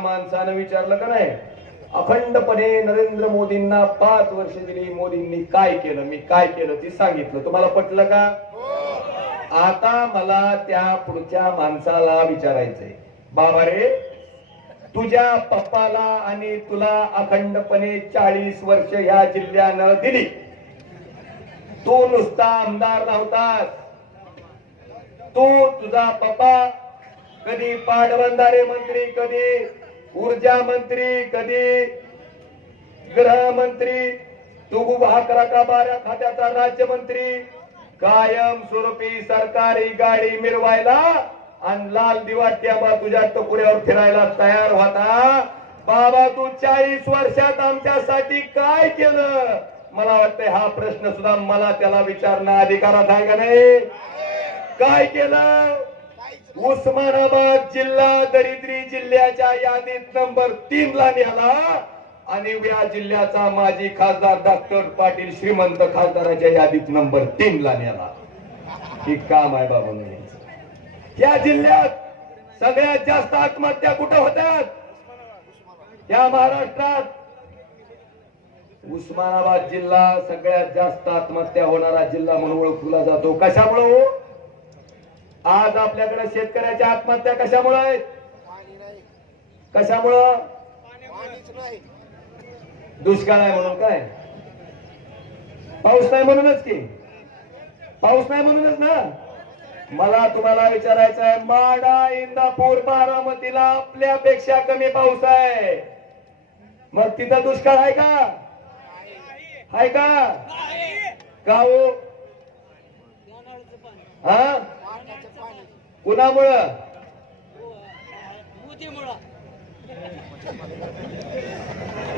माणसानं विचारलं का नाही, अखंडपणे नरेंद्र मोदींना 5 वर्ष दिली, मोदींनी काय केलं, मी काय केलं ते सांगितलं, तुम्हाला पटलं का? आता मला त्या पुढच्या माणसाला विचारायचंय, बाबा रे, तुझ्या पप्पाला आणि तुला अखंडपणे 40 वर्ष ह्या जिल्ह्यानं दिली, तू नुसता आमदार नव्हतास, तू तुझा पप्पा कधी पाटबंधारे मंत्री, कधी ऊर्जा मंत्री, कधी गृहमंत्री, तू 11 खात्याचा राज्यमंत्री, कायम स्वरूपी सरकारी गाडी मिरवायला आणि लाल दिवाट्याबा तुझ्या टकोऱ्यावर फिरायला तयार होता. बाबा तू 40 वर्षात आमच्यासाठी काय केलं? मला वाटतंय हा प्रश्न सुद्धा मला त्याला विचारणं अधिकारात आहे का नाही? काय केलं? उस्मानाबाद जिल्हा दरिद्री जिल्ह्याच्या यादीत नंबर 3 ला नेला आणि या जिल्ह्याचा माजी खासदार डॉक्टर पाटील श्रीमंत खासदाराच्या यादीत नंबर 3 ला नेला. ही काम आहे बाबा म्हणायचं. या जिल्ह्यात सगळ्यात जास्त आत्महत्या कुठे होतात? या महाराष्ट्रात उस्मानाबाद जिल्हा सगळ्यात जास्त आत्महत्या होणारा जिल्हा म्हणून ओळखला जातो. कशामुळे? आज आपल्याकडे शेतकऱ्याच्या आत्महत्या कशामुळे आहेत? कशामुळं? दुष्काळ आहे म्हणून. काय? पाऊस नाही म्हणूनच की. पाऊस नाही म्हणूनच ना. मला तुम्हाला विचारायचं आहे, माडा, इंदापूर, बारामतीला आपल्यापेक्षा कमी पाऊस आहे, मग तिथं दुष्काळ आहे का? आहे का? का हो? हा? कुणामुळं?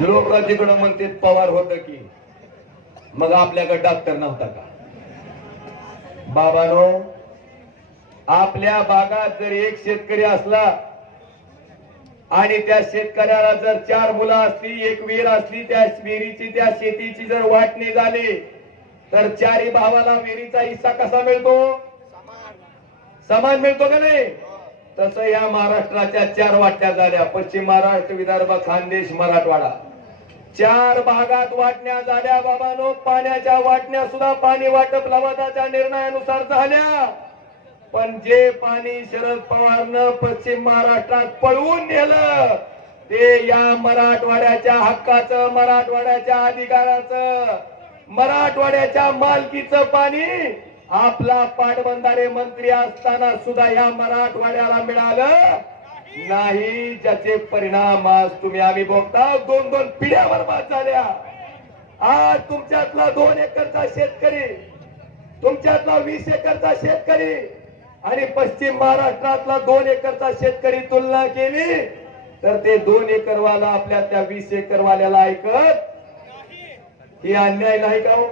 लोक तिकडं म्हणते पवार होत की, मग आपल्याकडे डॉक्टर नव्हता का? बाबानो, आपल्या भागात जर एक शेतकरी असला आणि त्या शेतकऱ्याला जर 4 मुलं असली, एक विहीर असली, त्या विहिरीची त्या शेतीची जर वाटणी झाली तर 4ही भावाला विहिरीचा हिस्सा कसा मिळतो? समान मिळतो का नाही? तसं या महाराष्ट्राच्या 4 वाटण्या झाल्या. पश्चिम महाराष्ट्र, विदर्भ, खानदेश, मराठवाडा 4 भागात वाटण्या झाल्या. बाबांनो, पाण्याच्या वाटण्या सुद्धा पाणी वाटप लवादाच्या निर्णयानुसार झाल्या. पण जे पाणी शरद पवारनं पश्चिम महाराष्ट्रात पळवून नेलं ते या मराठवाड्याच्या हक्काचं, मराठवाड्याच्या अधिकाराचं, मराठवाड्याच्या मालकीचं पाणी आपला पाटबंधारे मंत्री असताना सुद्धा या मराठवाड्याला मिळालं नाही. ज्याचे परिणाम आज तुम्ही आम्ही बघता. 2-2 पिढ्या बरबाद झाल्या. आज तुमच्यातला 2 एकरचा शेतकरी, तुमच्यातला 20 एकरचा शेतकरी आणि पश्चिम महाराष्ट्रातला 2 एकरचा शेतकरी तुलना केली तर ते 2 एकरवाला आपल्या त्या 20 एकरवाल्याला ऐकत. ही अन्याय नाही का हो?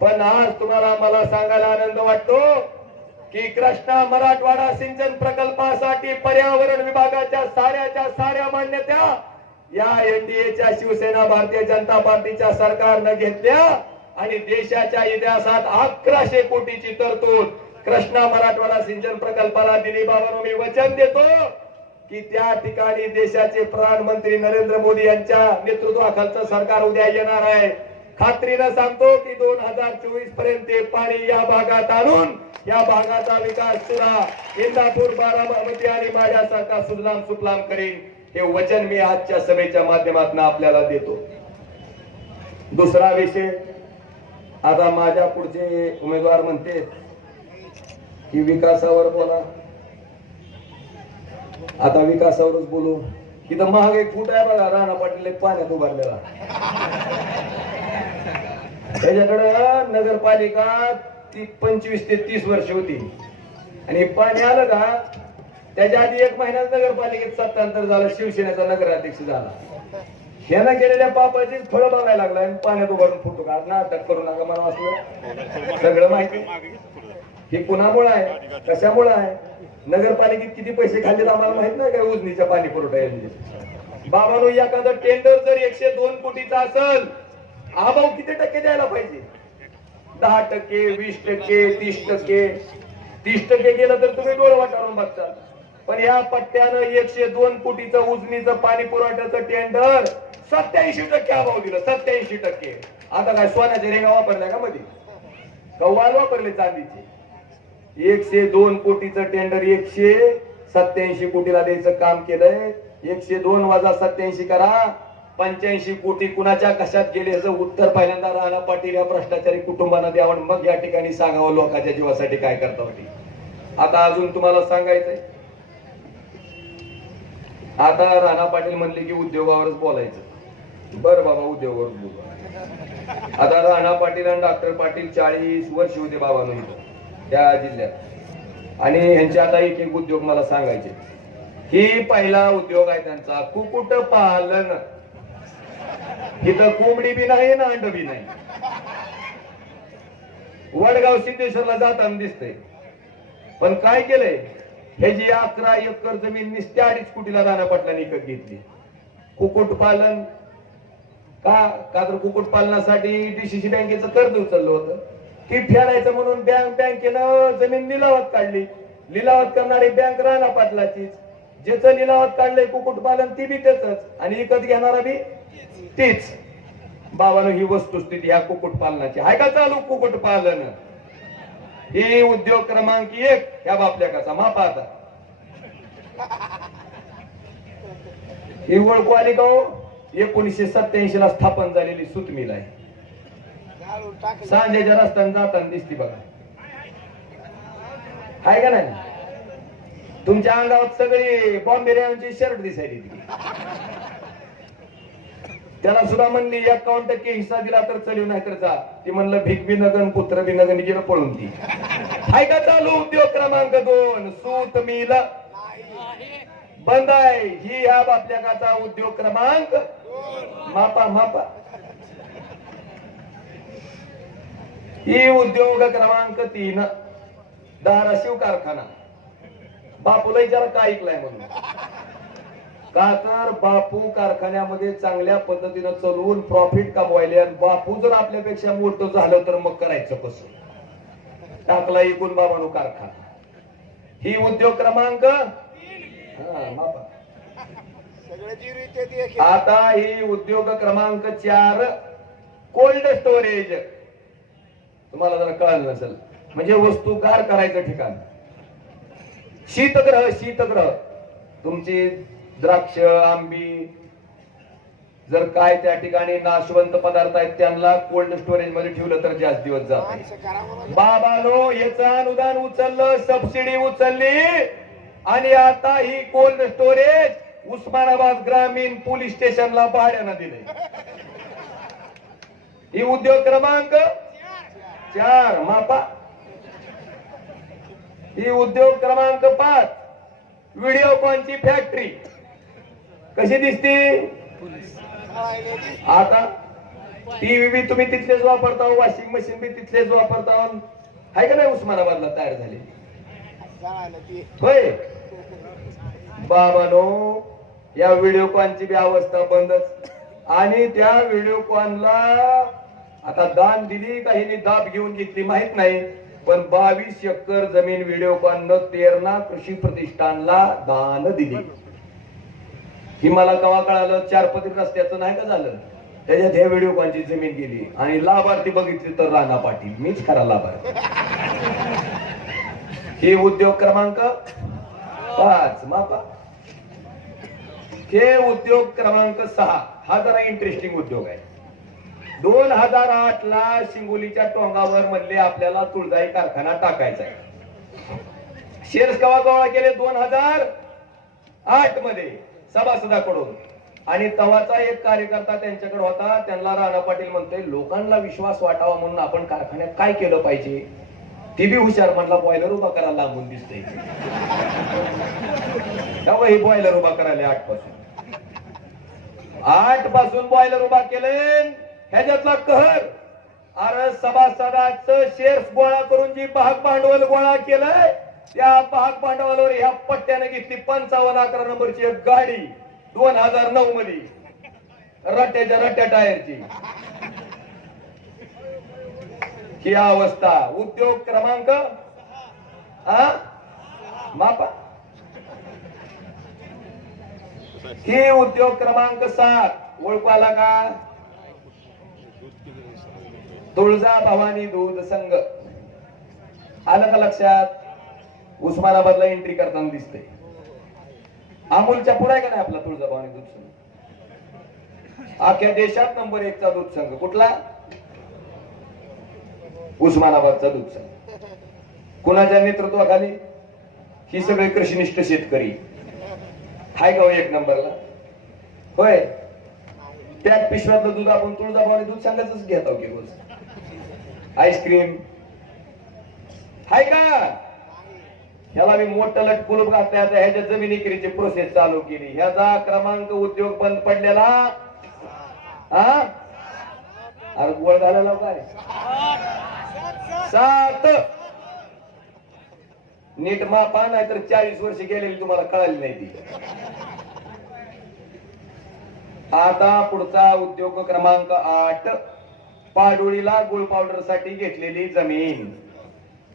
पण आज तुम्हाला मला सांगायला आनंद वाटतो की कृष्णा मराठवाडा सिंचन प्रकल्पासाठी पर्यावरण विभागाच्या साऱ्या मान्यता या एनडीएच्या शिवसेना भारतीय जनता पार्टीच्या सरकारनं घेतल्या आणि देशाच्या इतिहासात 1100 कोटीची तरतूद कृष्णा मराठवाडा सिंचन प्रकल्पाला दिली. बाबांनो, मी वचन देतो की त्या ठिकाणी देशाचे प्रधानमंत्री नरेंद्र मोदी यांच्या नेतृत्वाखालचं सरकार उद्या येणार आहे. खात्रीनं सांगतो की 2024 पर्यंत ते पाणी या भागात आणून या भागाचा विकास सुद्धा इंदापूर, बारामती आणि माढ्यासारखा सुजलाम सुफलाम करीन. हे वचन मी आजच्या सभेच्या माध्यमातून आपल्याला देतो. दुसरा विषय, आता माझ्या पुढचे उमेदवार म्हणते की विकासावर बोला. आता विकासावरच बोलू. इथं महाग एक फूट आहे बघा, राणा पाटील पाण्यात उभारलेला. त्याच्याकडं नगरपालिका 25 ते 30 वर्ष होती आणि पाणी आलं का त्याच्या आधी 1 महिन्यात नगरपालिकेत सत्तांतर झालं, शिवसेनेचा नगराध्यक्ष झाला. ह्यानं केलेल्या पापाची फळं बघायला लागला आणि पाण्यात उभारून फोटो काढ, नाटक करू नका मला असलं सगळं माहिती. हे कुणामुळे आहे, कशामुळे आहे, नगरपालिकेत किती पैसे खाल्लेत आम्हाला माहित नाही काय उजनीच्या पाणी पुरवठा योजनेत. बाबांनो, एखादं टेंडर जर 102 कोटीचा असेल, अभाव किती टक्के द्यायला पाहिजे? 10%, 20%, 30%. 30% गेलं तर तुम्ही डोळे वाटारून बघता. पण या पट्ट्यानं 102 कोटीचं उजनीचं पाणी पुरवठ्याचं टेंडर 87% अभाव दिलं. 87%. आता काय सोन्याचे रेंगा वापरल्या का मध्ये? कव्वाल वापरले चांदीचे. 102 कोटीचं टेंडर 187 कोटीला द्यायचं काम केलंय. 102 वजा 87 करा, 85 कोटी कुणाच्या कशात गेले याचं उत्तर पहिल्यांदा राणा पाटील या भ्रष्टाचारी कुटुंबांना द्यावं. मग या ठिकाणी सांगावं लोकांच्या जीवासाठी काय करता होती. आता अजून तुम्हाला सांगायचंय, आता राणा पाटील म्हणले की उद्योगावरच बोलायचं. बरं बाबा, उद्योगावर बोलू. आता राणा पाटील आणि डॉक्टर पाटील 40 वर्ष होते बाबांनो त्या जिल्ह्यात, आणि यांचे आता एक एक उद्योग मला सांगायचे. ही पहिला उद्योग आहे त्यांचा कुकुट पालन. इथं कोंबडी बी नाही ना अंड बी नाही. वडगाव सिद्धेश्वरला जाताना दिसतंय, पण काय केलंय, हे जी 11 एकर जमीन नुसती 2.5 कोटीला राणा पाटलांनी विकत घेतली. कुकुट पालन का तर कुकुट पालनासाठी डीसीसी बँकेचं कर्ज उचललं होतं. ती फेडायचं म्हणून बँकेनं जमीन लिलावात काढली. लिलावात करणारी बँक राणा पाटलाचीच. ज्याचं लिलावात काढलंय कुकुट पालन ती बी त्याच, आणि विकत घेणारा बी तीच. बाबानं ही वस्तुस्थिती ह्या कुकुट पालनाची आहे का चालू. कुकुट पालन ही उद्योग क्रमांक 1 ह्या बापल्याकाचा. मापा आता ही ओळखू आली का हो? 1987 ला स्थापन झालेली सूत मिल आहे. सांजेच्या रस्त्याने जाताना दिसती बघा, आहे का नाही? तुमच्या अंगावर सगळी बॉम्बे रेंजची शर्ट दिसायली. त्याला सुद्धा म्हणली 51% हिस्सा दिला तर चलिव, नाही तर जा. ती म्हणलं भिक बी नगन पुत्र बी नगन, गेलं पळून. ती आहे का चालू. उद्योग क्रमांक 2 सूत मिल बंद आहे. ही ह्या बापल्याकाचा उद्योग क्रमांक. मापा मापा. ही उद्योग क्रमांक 3 धाराशिव कारखाना. बापूला विचारा काय ऐकलाय म्हणून. का तर बापू कारखान्यामध्ये चांगल्या पद्धतीनं चालवून प्रॉफिट कमवायले, आणि बापू जर आपल्यापेक्षा मोठं झालं तर मग करायचं कसं. टाकला एकूण बाबानो कारखाना. ही उद्योग क्रमांक. आता ही उद्योग क्रमांक 4 कोल्ड स्टोरेज. तुम्हाला जरा कळलं नसेल, म्हणजे वस्तू गार करायचं ठिकाण. शीतगृह. शीतगृह तुमची द्राक्ष आंबी जर काय त्या ठिकाणी नाशवंत पदार्थ आहेत त्यांना कोल्ड स्टोरेज मध्ये ठेवलं तर जास्त दिवस जात. बाबानो याचं अनुदान उचललं, सबसिडी उचलली, आणि आता ही कोल्ड स्टोरेज उस्मानाबाद ग्रामीण पोलीस स्टेशनला भाड्यानं दिले. ही उद्योग क्रमांक 4 मापा. ही उद्योग क्रमांक 5 व्हिडिओकॉनची फॅक्टरी. कशी दिसती. आता टीव्ही बी तुम्ही तिथलेच वापरता, वॉशिंग मशीन बी तिथलेच वापरता, आहे का नाही उस्मानाबादला तयार झाली. होय बाबानो, या व्हिडिओकॉनची बी अवस्था बंदच. आणि त्या व्हिडिओकॉनला आता दान दिली का हिने दाब घेऊन घेतली माहित नाही, पण 22 एकर जमीन व्हिडिओकॉननं तेरणा कृषी प्रतिष्ठानला दान दिली. ही मला कवा कळालं, 4 पदरी रस्त्याचं नाही का झालं, त्याच्यात हे व्हिडिओकॉनची जमीन गेली. आणि लाभार्थी बघितली तर राणा पाटील, मीच खरा लाभार्थी. हे उद्योग क्रमांक 5 मापा. हे उद्योग क्रमांक 6 हा जरा इंटरेस्टिंग उद्योग आहे. 2008 ला शिंगोलीच्या टोंगावर म्हणले आपल्याला तुळजाई कारखाना टाकायचा आहे. शेअर्स कवा गोळा केले 2008 मध्ये सभासदाकडून. आणि तवाचा एक कार्यकर्ता त्यांच्याकडे होता, त्यांना राणा पाटील म्हणतोय लोकांना विश्वास वाटावा म्हणून आपण कारखान्यात काय केलं पाहिजे. ती बी हुशार, म्हणला बॉयलर उभा करायला लांबून दिसतंय. तेव्हा ही बॉयलर उभा करायला 8 पासून बॉयलर उभा केले. ह्याच्यातला कहर, अरे सभासदाचं शेअर्स गोळा करून जी भाग भांडवल गोळा केलंय त्या भाग भांडवलावर ह्या पट्ट्याने घेतली 55 नंबरची एक गाडी 2009 मध्ये रट्ट्याच्या रट्ट्या टायरची. ही अवस्था. उद्योग क्रमांक मापा. ही उद्योग क्रमांक 7 ओळखू आला का? तुळजा भवानी दूध संघ. आलं का लक्षात? उस्मानाबादला एंट्री करताना दिसते. अमूलच्या पुढे आहे का नाही आपला तुळजा भवानी दूध संघ? अख्ख्या देशात नंबर 1 चा दूध संघ कुठला? उस्मानाबादचा दूध संघ. कुणाच्या नेतृत्वाखाली? ही सगळे कृषीनिष्ठ शेतकरी हाय का 1 नंबरला? होय. त्या पिशव्यातलं दूध आपण तुळजा भवानी दूध संघाच घेत आहोत की रोज. आईस्क्रीम हाय का? ह्याला मी मोठं लटकुलूप घातलंय. आता ह्याच्या जमिनी विक्रीची प्रोसेस चालू केली. ह्याचा क्रमांक उद्योग बंद पडलेला. हा अरे गोळ घालायला काय 7 नीट मापा नाही तर 40 वर्ष गेलेली तुम्हाला कळाली नाही ती. आता पुढचा उद्योग क्रमांक 8 पाडोळीला गुळ पावडर साठी घेतलेली जमीन.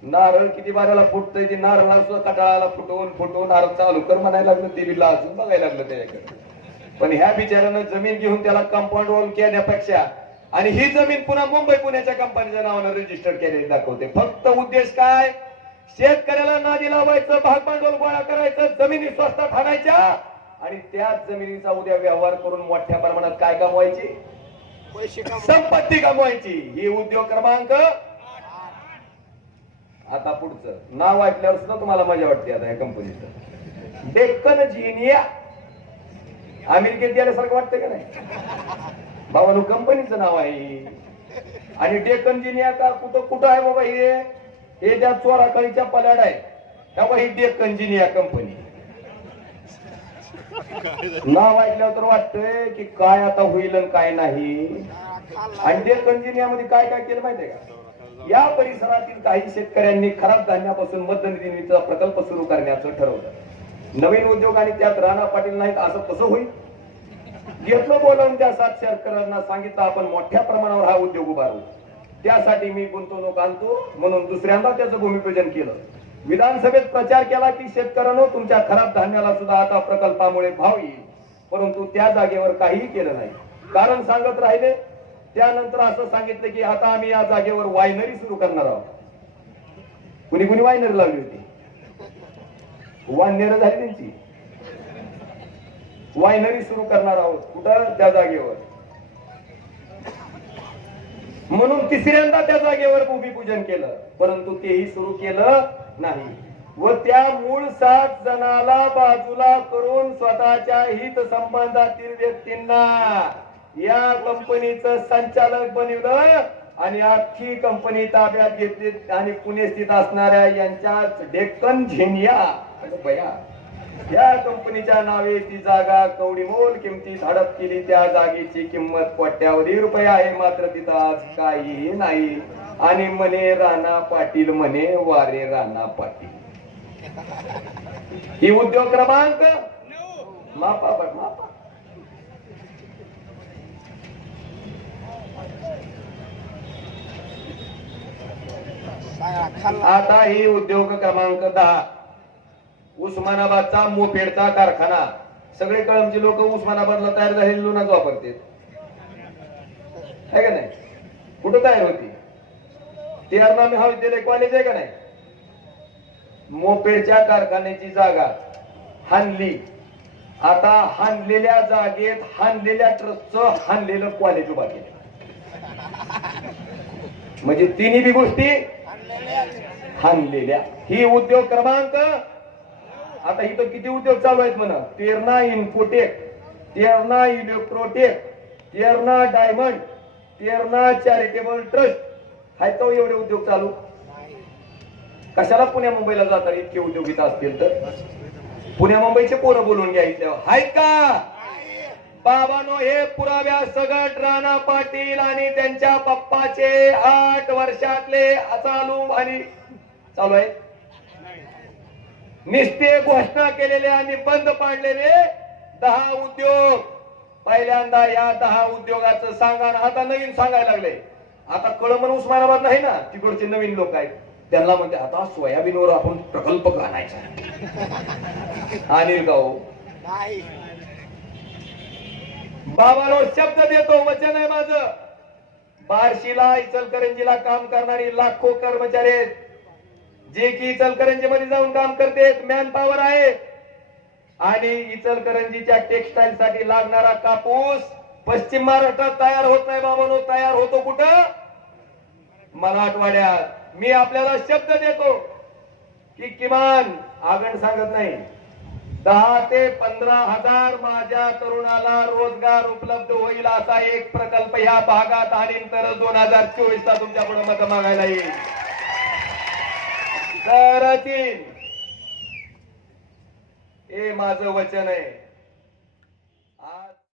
नारळ किती बाऱ्याला फुटतय ती नारळा सुद्धा कटाळाला फुटवून नारळ चालू कर म्हणायला लागलं. देवीला अजून बघायला लागलं त्याच्याकडे. पण ह्या बिचाऱ्यानं जमीन घेऊन त्याला कंपाऊंड वॉल केल्यापेक्षा आणि ही जमीन पुन्हा मुंबई पुण्याच्या कंपनीच्या नावानं रजिस्टर केलेली दाखवते. फक्त उद्देश काय? शेतकऱ्याला नादी लावायचं, भाग भांडवल गोळा करायचं, जमिनी स्वस्तात आणायच्या आणि त्याच जमिनीचा उद्या व्यवहार करून मोठ्या प्रमाणात काय कमवायची? संपत्ती कमवायची. ही उद्योग क्रमांक. आता पुढचं नाव ऐकल्यावर सुद्धा तुम्हाला मजा वाटते. आता या कंपनीचं डेक्कन जिनिया. अमेरिकेत गेल्यासारखं वाटतं का नाही? भावानो कंपनीचं नाव आहे. आणि डेक्कन जिनिया का कुठं आहे बाबा? हे त्या चोराकडीच्या पलाड आहे. तेव्हा ही डेक्कन जिनिया कंपनी. नाव ऐकल्यावर तर वाटतंय की काय आता होईल आणि काय नाही. आणि डेक्कन जिनियामध्ये काय काय केलं माहितीये का? या परिसरातील काही शेतकऱ्यांनी खराब धान्यापासून मध्यनिधी निधीचा प्रकल्प सुरू करण्याचं ठरवलं. नवीन उद्योग आणि त्यात राणा पाटील नाहीत असं कसं होईल? घेतलं बोलावून त्या 7 शेतकऱ्यांना सांगितलं आपण मोठ्या प्रमाणावर हा उद्योग उभारू. त्यासाठी मी गुंतवणूक आणतो म्हणून दुसऱ्यांदा त्याचं भूमिपूजन केलं. विधानसभेत प्रचार केला की शेतकऱ्यांनो तुमच्या खराब धान्याला सुद्धा आता प्रकल्पामुळे भाव येईल. परंतु त्या जागेवर काहीही केलं नाही. कारण सांगत राहिले. त्यानंतर असं सांगितलं की आता आम्ही या जागेवर वायनरी सुरू करणार आहोत. कुणी कुणी वायनरी लावली होती? वाननेर झाली त्यांची. वायनरी सुरू करणार आहोत कुठं? त्या जागेवर. म्हणून तिसऱ्यांदा त्या जागेवर भूमिपूजन केलं. परंतु तेही सुरू केलं नाही व त्या मूळ 7 जणाला बाजूला करून स्वतःच्या हित संबंधातील व्यक्तींना या कंपनीचं संचालक बनवलं आणि अख्खी कंपनी ताब्यात घेतली आणि पुणे स्थित असणाऱ्या यांच्याच डेक्कन झिनिया या कंपनीच्या नावे ती जागा कवडीमोल किमतीत हडप केली. त्या जागेची किंमत कोट्यावधी रुपये आहे. मात्र तिथं आज काहीही नाही. आणि म्हणे राणा पाटील म्हणे वारे राणा पाटील. ही उद्योग क्रमांक मापा. आता ही उद्योग क्रमांक 10 उस्मानाबादचा मोपेडचा कारखाना. सगळे कळमचे लोक उस्मानाबादला तयार झालेली लोणच वापरतात आहे का नाही? कुठं तयार होती? तेरणा महाविद्यालय कॉलेज आहे का नाही? मोपेडच्या कारखान्याची जागा हाणली. आता हाणलेल्या जागेत हाणलेल्या ट्रस्टचं हाणलेलं कॉलेज उभा केलं. म्हणजे तिन्ही बी गोष्टी हाणलेल्या. ही उद्योग क्रमांक. आता इथं किती उद्योग चालू आहेत म्हणा? Terna infotech, Terna electrotech, Terna diamond, Terna charitable trust. आहेत का एवढे उद्योग चालू? कशाला पुण्या मुंबईला जातात इतके उद्योग इथं असतील तर? पुण्या मुंबईचे पोरं बोलून घ्यायचे आहेत का? बाबानो हे पुराव्या सगट राणा पाटील आणि त्यांच्या पप्पाचे 8 वर्षातले चालू आहेत. निस्ते घोषणा केलेले आणि बंद पाडलेले 10 उद्योग. पहिल्यांदा या 10 उद्योगाचं सांगा. आता नवीन सांगायला लागले. आता कळमन उस्मानाबाद नाही ना, तिकडचे नवीन लोक आहेत. त्यांना म्हणते आता सोयाबीनवर आपण प्रकल्प आणायचा. अनिल गाव बाबांनो शब्द देतो, वचन आहे माझं. बार्शीला इचलकरंजीला काम करणारी लाखो कर्मचारी आहेत, जे की इचलकरंजीमध्ये जाऊन काम करतात, मॅन पॉवर आहे. आणि इचलकरंजीच्या टेक्सटाईल साठी लागणारा कापूस पश्चिम महाराष्ट्रात तयार होत नाही बाबांनो, तयार होतो कुठं? मराठवाड्यात. मी आपल्याला शब्द देतो की किमान आगण सांगत नाही, 10 ते 15,000 माझ्या तरुणाला रोजगार उपलब्ध होईल असा एक प्रकल्प ह्या भागात आणीन तर 2024 ला तुमच्या पुढे मत मागायला येईल. तर हे माझं वचन आहे.